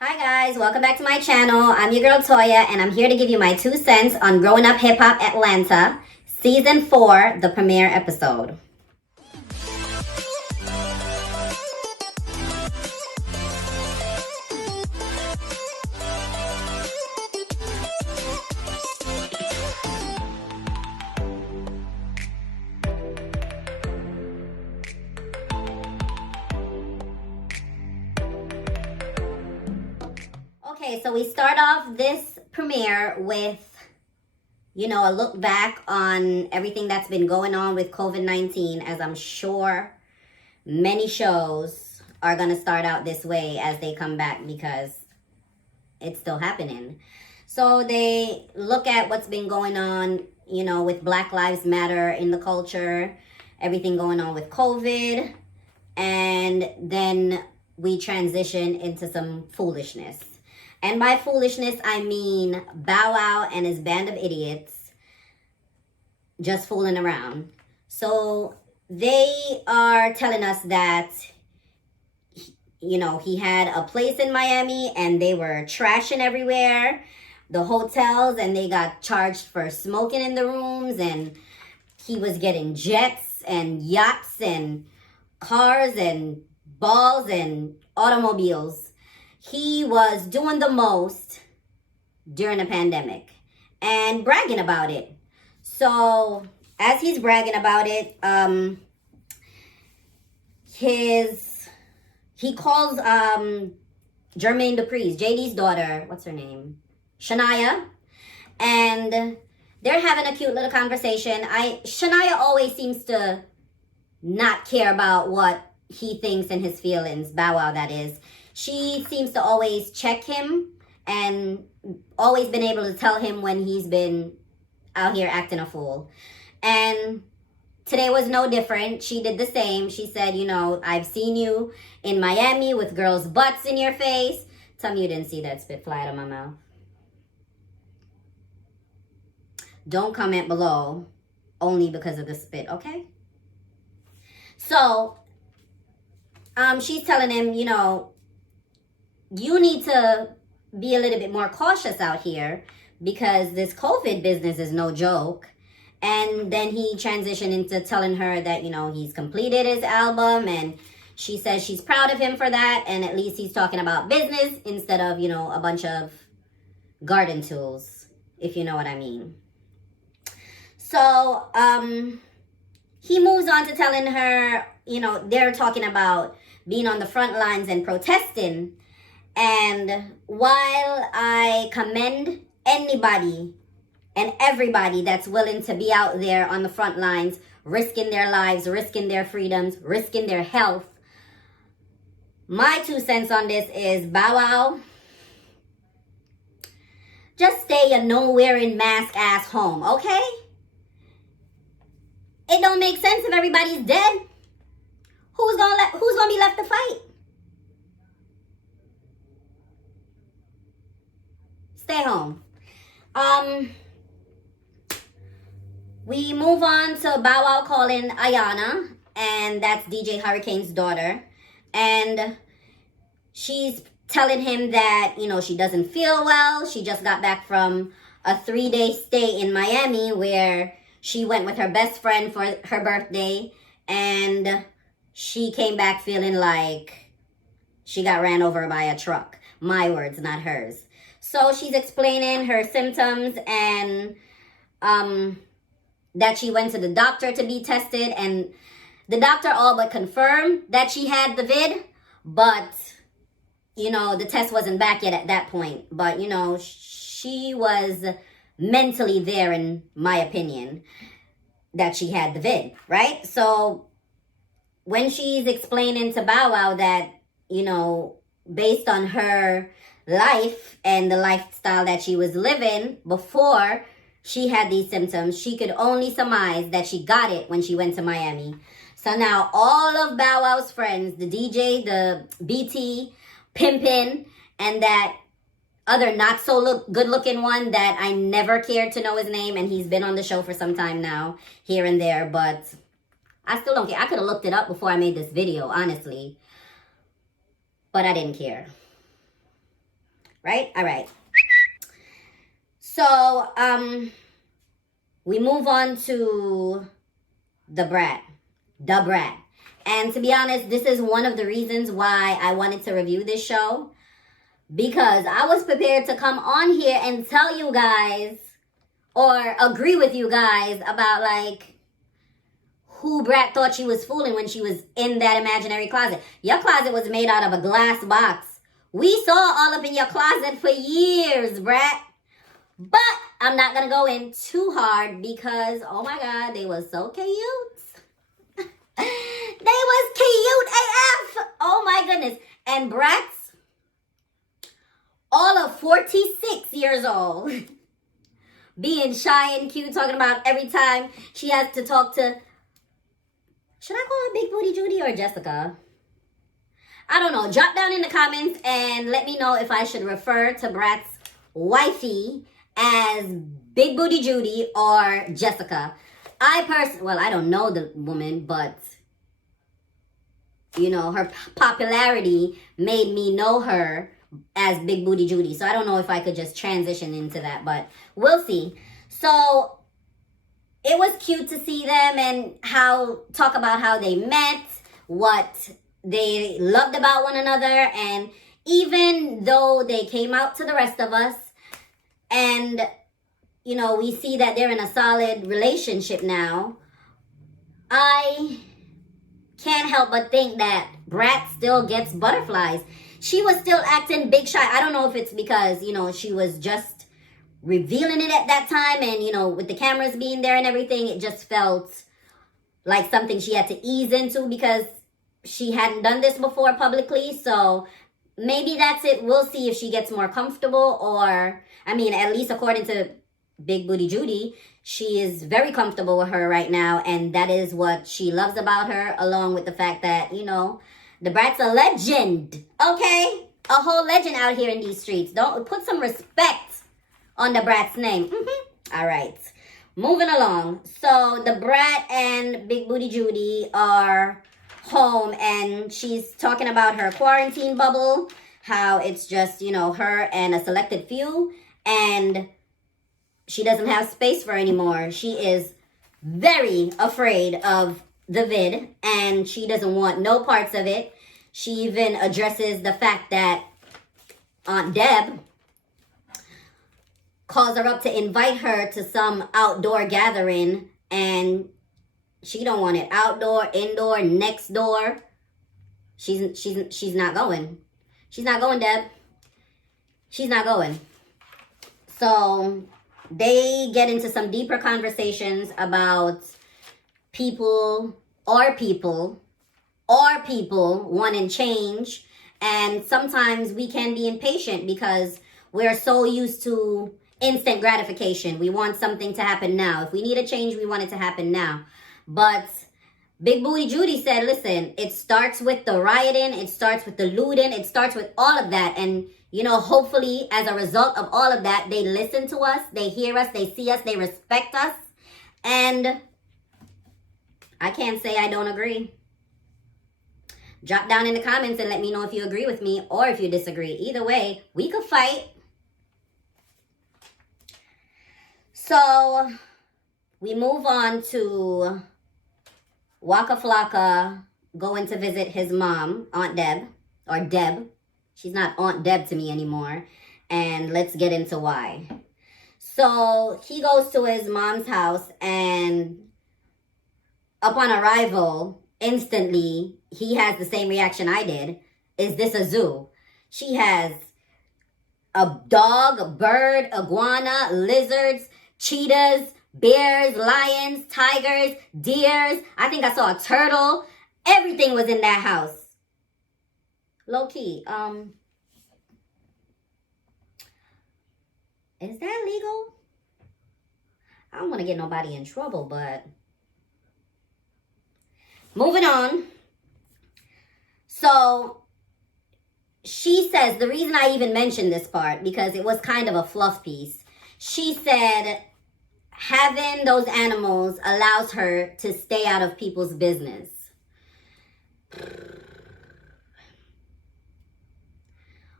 Hi guys, welcome back to my channel. I'm your girl Toya and I'm here to give you my 2 cents on Growing Up Hip Hop Atlanta, Season 4, the premiere episode. Okay, so we start off this premiere with, a look back on everything that's been going on with COVID-19, as I'm sure many shows are going to start out this way as they come back because it's still happening. So they look at what's been going on, with Black Lives Matter in the culture, everything going on with COVID, and then we transition into some foolishness. And by foolishness, I mean Bow Wow and his band of idiots just fooling around. So they are telling us that, he had a place in Miami and they were trashing everywhere, the hotels, and they got charged for smoking in the rooms, and he was getting jets and yachts and cars and balls and automobiles. He was doing the most during the pandemic and bragging about it. So as he's bragging about it, he calls Jermaine Dupri's, JD's daughter, what's her name? Shania. And they're having a cute little conversation. Shania always seems to not care about what he thinks and his feelings, Bow Wow that is. She seems to always check him and always been able to tell him when he's been out here acting a fool. And today was no different. She did the same. She said, I've seen you in Miami with girls' butts in your face. Tell me you didn't see that spit fly out of my mouth. Don't comment below only because of the spit, okay? So, she's telling him, you need to be a little bit more cautious out here because this COVID business is no joke. And then he transitioned into telling her that, he's completed his album, and she says she's proud of him for that. And at least he's talking about business instead of, a bunch of garden tools, if you know what I mean. So, he moves on to telling her, they're talking about being on the front lines and protesting. And while I commend anybody and everybody that's willing to be out there on the front lines, risking their lives, risking their freedoms, risking their health, my 2 cents on this is, Bow Wow, just stay a no-wearing mask ass home, okay? It don't make sense if everybody's dead. Who's gonna be left to fight? Stay home. We move on to Bow Wow calling Ayana, and that's DJ Hurricane's daughter. And she's telling him that, she doesn't feel well. She just got back from a 3-day stay in Miami where she went with her best friend for her birthday, and she came back feeling like she got ran over by a truck. My words, not hers. So she's explaining her symptoms and that she went to the doctor to be tested, and the doctor all but confirmed that she had the vid, but, the test wasn't back yet at that point. But, she was mentally there, in my opinion, that she had the vid, right? So when she's explaining to Bow Wow that, based on her life and the lifestyle that she was living before she had these symptoms, she could only surmise that she got it when she went to Miami. So now all of Bow Wow's friends, the DJ, the BT, Pimpin', and that other not so good looking one that I never cared to know his name, and he's been on the show for some time now, here and there, but I still don't care. I could have looked it up before I made this video, honestly, but I didn't care. right? All right. So, we move on to the brat. The brat. And to be honest, this is one of the reasons why I wanted to review this show. Because I was prepared to come on here and tell you guys, or agree with you guys about like who Brat thought she was fooling when she was in that imaginary closet. Your closet was made out of a glass box. We saw all up in your closet for years, Brat. But I'm not going to go in too hard because, oh my God, they was so cute. They was cute AF. Oh my goodness. And Brat's all of 46 years old. Being shy and cute, talking about every time she has to talk to, should I call her Big Booty Judy or Jessica? I don't know. Drop down in the comments and let me know if I should refer to Brat's wifey as Big Booty Judy or Jessica. I don't know the woman, but you know, her popularity made me know her as Big Booty Judy. So I don't know if I could just transition into that, but we'll see. So it was cute to see them and talk about how they met, what they loved about one another, and even though they came out to the rest of us and, you know, we see that they're in a solid relationship now, I can't help but think that Brat still gets butterflies. She was still acting big shy. I don't know if it's because, you know, she was just revealing it at that time and, you know, with the cameras being there and everything, it just felt like something she had to ease into because she hadn't done this before publicly. So maybe that's it. We'll see if she gets more comfortable, or, I mean, at least according to Big Booty Judy, she is very comfortable with her right now, and that is what she loves about her, along with the fact that, you know, the Brat's a legend, okay? A whole legend out here in these streets. Don't put some respect on the Brat's name. All right, moving along. So the Brat and Big Booty Judy are home, and she's talking about her quarantine bubble, how it's just, you know, her and a selected few, and she doesn't have space for anymore. She is very afraid of the vid, and she doesn't want no parts of it. She even addresses the fact that Aunt Deb calls her up to invite her to some outdoor gathering, and she don't want it. Outdoor, indoor, next door. She's not going. She's not going, Deb. She's not going. So they get into some deeper conversations about people wanting change. And sometimes we can be impatient because we're so used to instant gratification. We want something to happen now. If we need a change, we want it to happen now. But Big Booty Judy said, listen, it starts with the rioting, it starts with the looting, it starts with all of that. And, you know, hopefully as a result of all of that, they listen to us, they hear us, they see us, they respect us. And I can't say I don't agree. Drop down in the comments and let me know if you agree with me or if you disagree. Either way, we could fight. So we move on to Waka Flocka going to visit his mom, Aunt Deb, or Deb. She's not Aunt Deb to me anymore. And let's get into why. So he goes to his mom's house, and upon arrival, instantly, he has the same reaction I did. Is this a zoo? She has a dog, a bird, iguana, lizards, cheetahs, bears, lions, tigers, deers. I think I saw a turtle. Everything was in that house. Low key. Is that legal? I don't want to get nobody in trouble, but moving on. So she says, the reason I even mentioned this part, because it was kind of a fluff piece. She said having those animals allows her to stay out of people's business.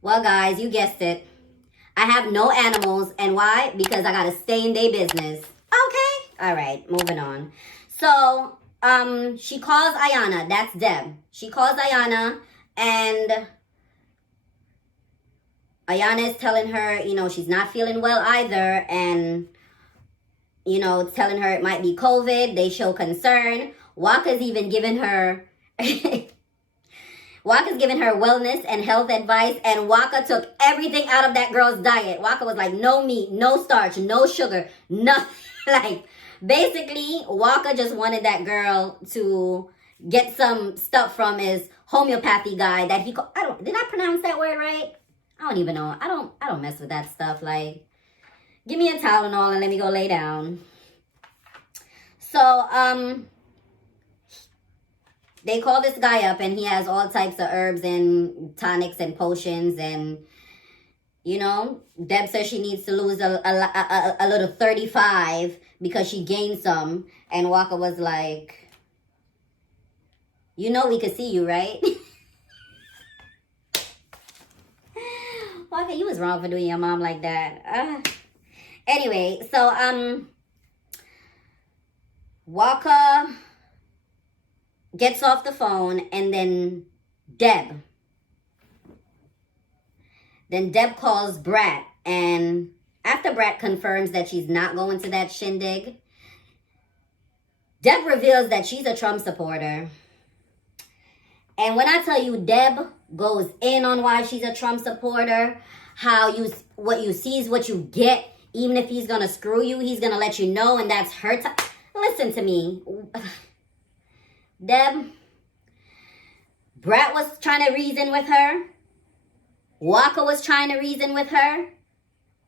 Well, guys, you guessed it. I have no animals. And why? Because I gotta stay in their business. Okay. All right, moving on. So, she calls Ayana. That's Deb. She calls Ayana, and Ayana is telling her, she's not feeling well either, and, telling her it might be COVID. They show concern. Waka's even giving her... Waka's giving her wellness and health advice, and Waka took everything out of that girl's diet. Waka was like, no meat, no starch, no sugar, nothing. Like, basically, Waka just wanted that girl to get some stuff from his homeopathy guy that he did I pronounce that word right? I don't even know. I don't mess with that stuff. Like, give me a Tylenol and let me go lay down. So, they call this guy up, and he has all types of herbs and tonics and potions, and, Deb says she needs to lose a little 35 because she gained some, and Waka was like, we could see you, right? Waka, you was wrong for doing your mom like that. Anyway, so, Waka gets off the phone, and then Deb calls Brat, and after Brat confirms that she's not going to that shindig, Deb reveals that she's a Trump supporter. And when I tell you Deb goes in on why she's a Trump supporter, what you see is what you get. Even if he's gonna screw you, he's gonna let you know, and that's her time. Listen to me. Deb, Brat was trying to reason with her. Waka was trying to reason with her.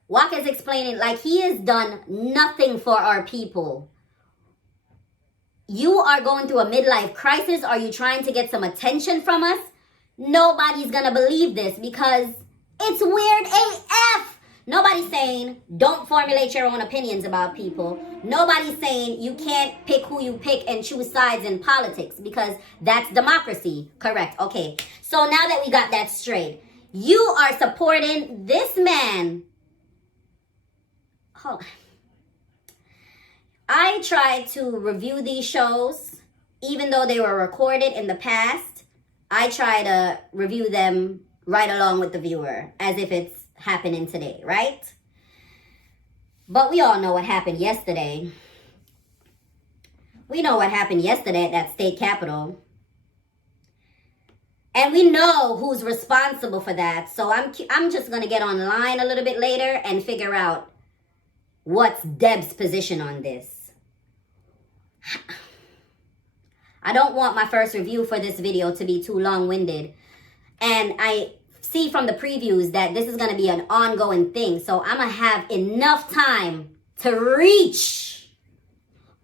Waka's explaining like he has done nothing for our people. You are going through a midlife crisis. Are you trying to get some attention from us? Nobody's gonna believe this because it's weird AF. Nobody's saying don't formulate your own opinions about people. Nobody's saying you can't pick who you pick and choose sides in politics because that's democracy. Correct. Okay. So now that we got that straight, you are supporting this man. Hold on. I tried to review these shows, even though they were recorded in the past. I try to review them right along with the viewer as if it's happening today, right? But we all know what happened yesterday. We know what happened yesterday at that state capitol. And we know who's responsible for that. So I'm just going to get online a little bit later and figure out what's Deb's position on this. I don't want my first review for this video to be too long-winded. And I see from the previews that this is going to be an ongoing thing. So I'm going to have enough time to reach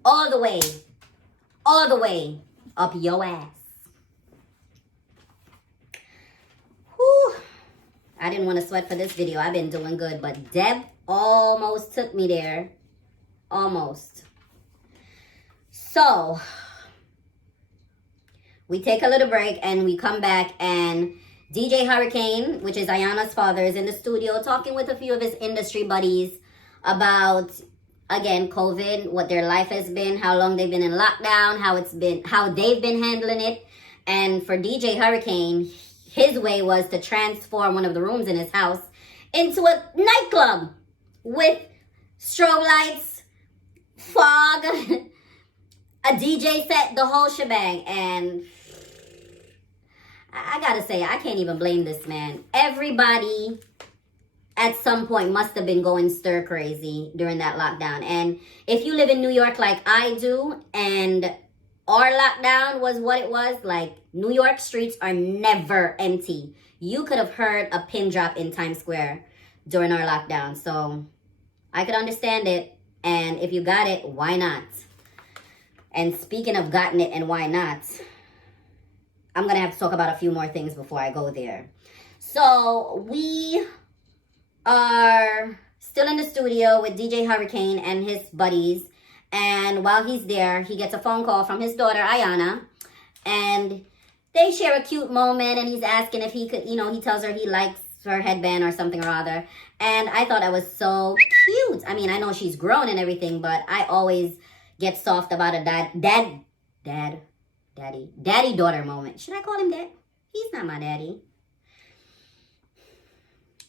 all the way up your ass. Whew. I didn't want to sweat for this video. I've been doing good, but Deb almost took me there. Almost. So we take a little break and we come back, and DJ Hurricane, which is Ayana's father, is in the studio talking with a few of his industry buddies about, again, COVID, what their life has been, how long they've been in lockdown, how they've been handling it. And for DJ Hurricane, his way was to transform one of the rooms in his house into a nightclub with strobe lights, fog, a DJ set, the whole shebang. And I gotta say, I can't even blame this man. Everybody at some point must have been going stir crazy during that lockdown. And if you live in New York like I do, and our lockdown was what it was, like, New York streets are never empty. You could have heard a pin drop in Times Square during our lockdown. So I could understand it. And if you got it, why not? And speaking of gotten it and why not, I'm going to have to talk about a few more things before I go there. So we are still in the studio with DJ Hurricane and his buddies. And while he's there, he gets a phone call from his daughter, Ayana. And they share a cute moment, and he's asking if he could, he tells her he likes her headband or something or other. And I thought that was so cute. I mean, I know she's grown and everything, but I always get soft about a daddy-daughter moment. Should I call him dad? He's not my daddy.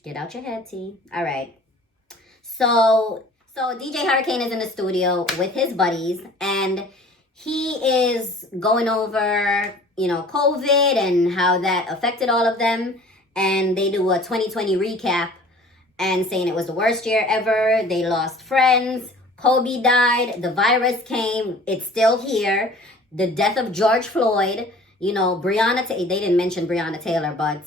Get out your head, T. All right. So DJ Hurricane is in the studio with his buddies, and he is going over, COVID and how that affected all of them. And they do a 2020 recap and saying it was the worst year ever. They lost friends. Kobe died. The virus came. It's still here. The death of George Floyd. Breonna, they didn't mention Breonna Taylor, but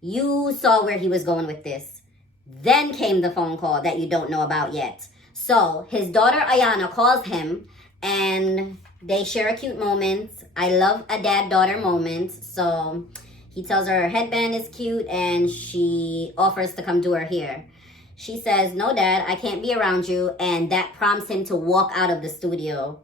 you saw where he was going with this. Then came the phone call that you don't know about yet. So his daughter Ayana calls him and they share a cute moment. I love a dad-daughter moment. So he tells her headband is cute and she offers to come do her hair. She says, no, Dad, I can't be around you. And that prompts him to walk out of the studio.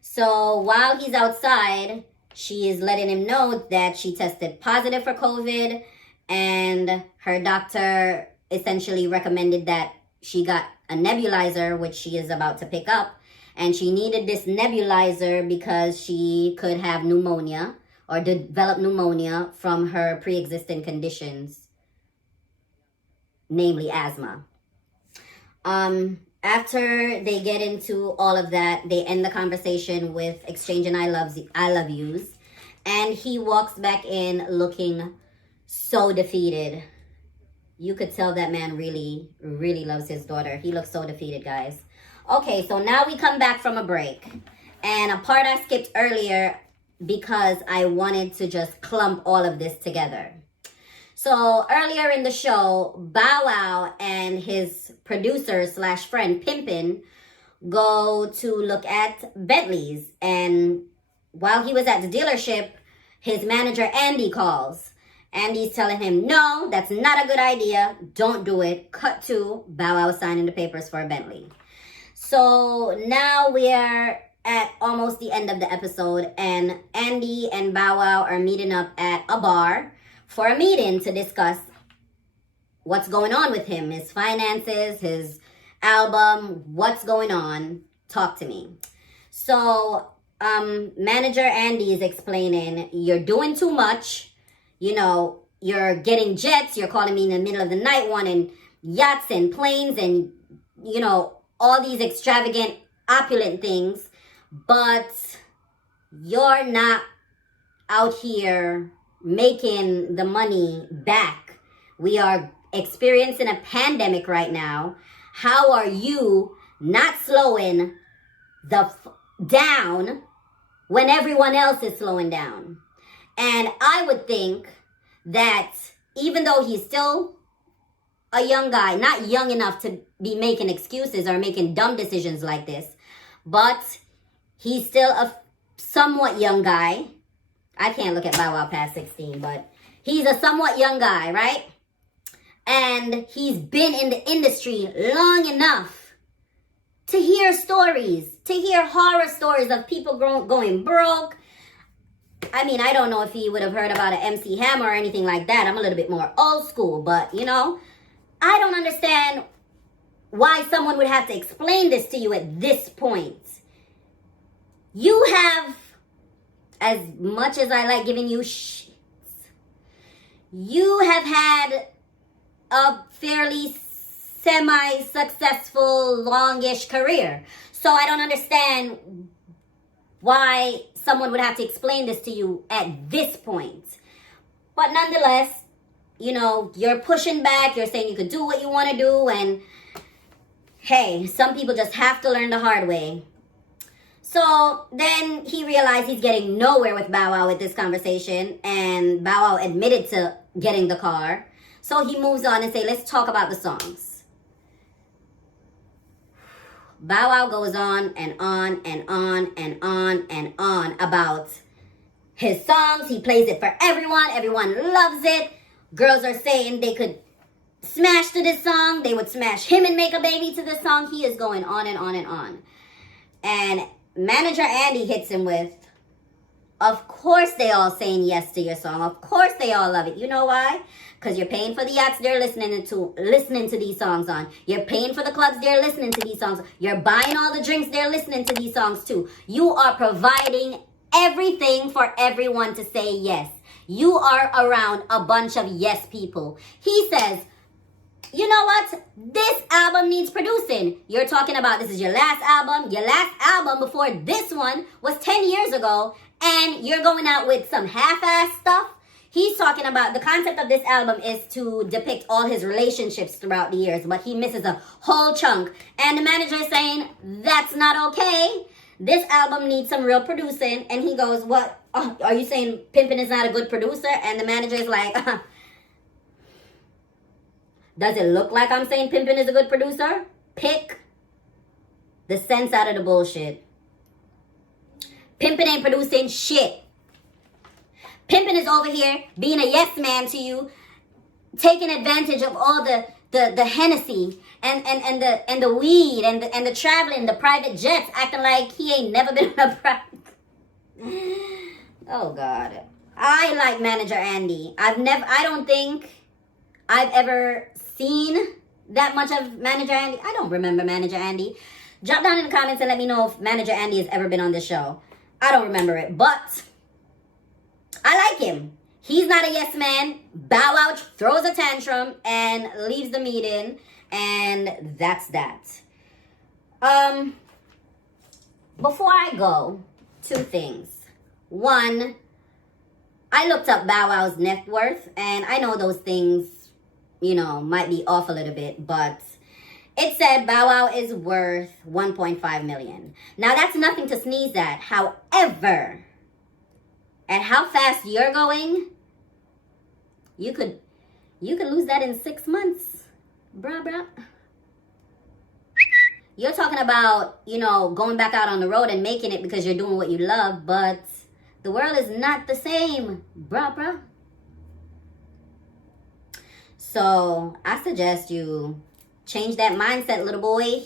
So while he's outside, she is letting him know that she tested positive for COVID. And her doctor essentially recommended that she got a nebulizer, which she is about to pick up. And she needed this nebulizer because she could have pneumonia or develop pneumonia from her pre-existing conditions, namely asthma. After they get into all of that, they end the conversation with exchanging I love yous. And he walks back in looking so defeated. You could tell that man really, really loves his daughter. He looks so defeated, guys. Okay, so now we come back from a break. And a part I skipped earlier because I wanted to just clump all of this together. So earlier in the show, Bow Wow and his producer / friend Pimpin go to look at Bentleys. And while he was at the dealership, his manager Andy calls. Andy's telling him, no, that's not a good idea. Don't do it. Cut to Bow Wow signing the papers for a Bentley. So now we're at almost the end of the episode, and Andy and Bow Wow are meeting up at a bar for a meeting to discuss what's going on with him, his finances, his album, what's going on. Talk to me. So manager Andy is explaining, you're doing too much. You're getting jets. You're calling me in the middle of the night wanting yachts and planes and, all these extravagant, opulent things. But you're not out here making the money back. We are experiencing a pandemic right now. How are you not slowing down when everyone else is slowing down? And I would think that even though he's still a young guy, not young enough to be making excuses or making dumb decisions like this, but he's still a somewhat young guy. I can't look at Bow Wow past 16, but he's a somewhat young guy, right? And he's been in the industry long enough to hear stories, to hear horror stories of people going broke. I mean, I don't know if he would have heard about an MC Hammer or anything like that. I'm a little bit more old school, but, I don't understand why someone would have to explain this to you at this point. You have, as much as I like giving you shits, you have had a fairly semi-successful, longish career. So I don't understand why someone would have to explain this to you at this point. But nonetheless, you're pushing back. You're saying you could do what you want to do. And hey, some people just have to learn the hard way. So then he realized he's getting nowhere with Bow Wow with this conversation. And Bow Wow admitted to getting the car. So he moves on and say, let's talk about the songs. Bow Wow goes on and on and on and on and on about his songs. He plays it for everyone. Everyone loves it. Girls are saying they could smash to this song. They would smash him and make a baby to this song. He is going on and on and on. And manager Andy hits him with, of course they all saying yes to your song. Of course they all love it. You know why? Because you're paying for the yachts they're listening to these songs on. You're paying for the clubs they're listening to these songs. You're buying all the drinks they're listening to these songs to. You are providing everything for everyone to say yes. You are around a bunch of yes people. He says, you know what? This album needs producing. You're talking about this is your last album. Your last album before this one was 10 years ago. And you're going out with some half-ass stuff. He's talking about the concept of this album is to depict all his relationships throughout the years. But he misses a whole chunk. And the manager is saying, that's not okay. This album needs some real producing. And he goes, what? Oh, are you saying Pimpin' is not a good producer? And the manager is like, does it look like I'm saying Pimpin' is a good producer? Pick the sense out of the bullshit. Pimpin' ain't producing shit. Pimpin' is over here being a yes man to you, taking advantage of all the Hennessy and the weed and the traveling, the private jets, acting like he ain't never been on a private. Oh God. I like Manager Andy. I don't think I've ever seen that much of Manager Andy. I don't remember Manager Andy. Drop down in the comments and let me know if Manager Andy has ever been on this show. I don't remember it, but I like him. He's not a yes man. Bow Wow throws a tantrum and leaves the meeting, and that's that. Before I go, two things. One, I looked up Bow Wow's net worth, and I know those things, might be off a little bit, but it said Bow Wow is worth $1.5 million. Now, that's nothing to sneeze at. However, at how fast you're going, you could lose that in 6 months. Bruh. You're talking about, going back out on the road and making it because you're doing what you love, but the world is not the same, bruh. So, I suggest you change that mindset, little boy.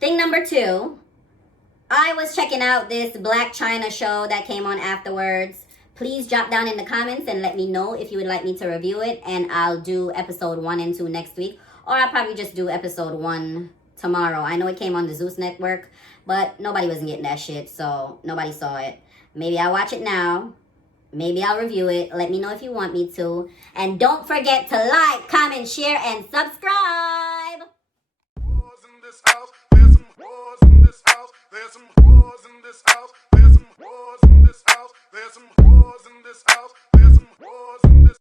Thing number 2. I was checking out this Black China show that came on afterwards. Please drop down in the comments and let me know if you would like me to review it. And I'll do episode 1 and 2 next week. Or I'll probably just do episode 1 tomorrow. I know it came on the Zeus Network, but nobody wasn't getting that shit, so nobody saw it. Maybe I'll watch it now. Maybe I'll review it. Let me know if you want me to. And don't forget to like, comment, share, and subscribe. There's some whores in this house. There's some whores in this house. There's some whores in this house. There's some whores in this house.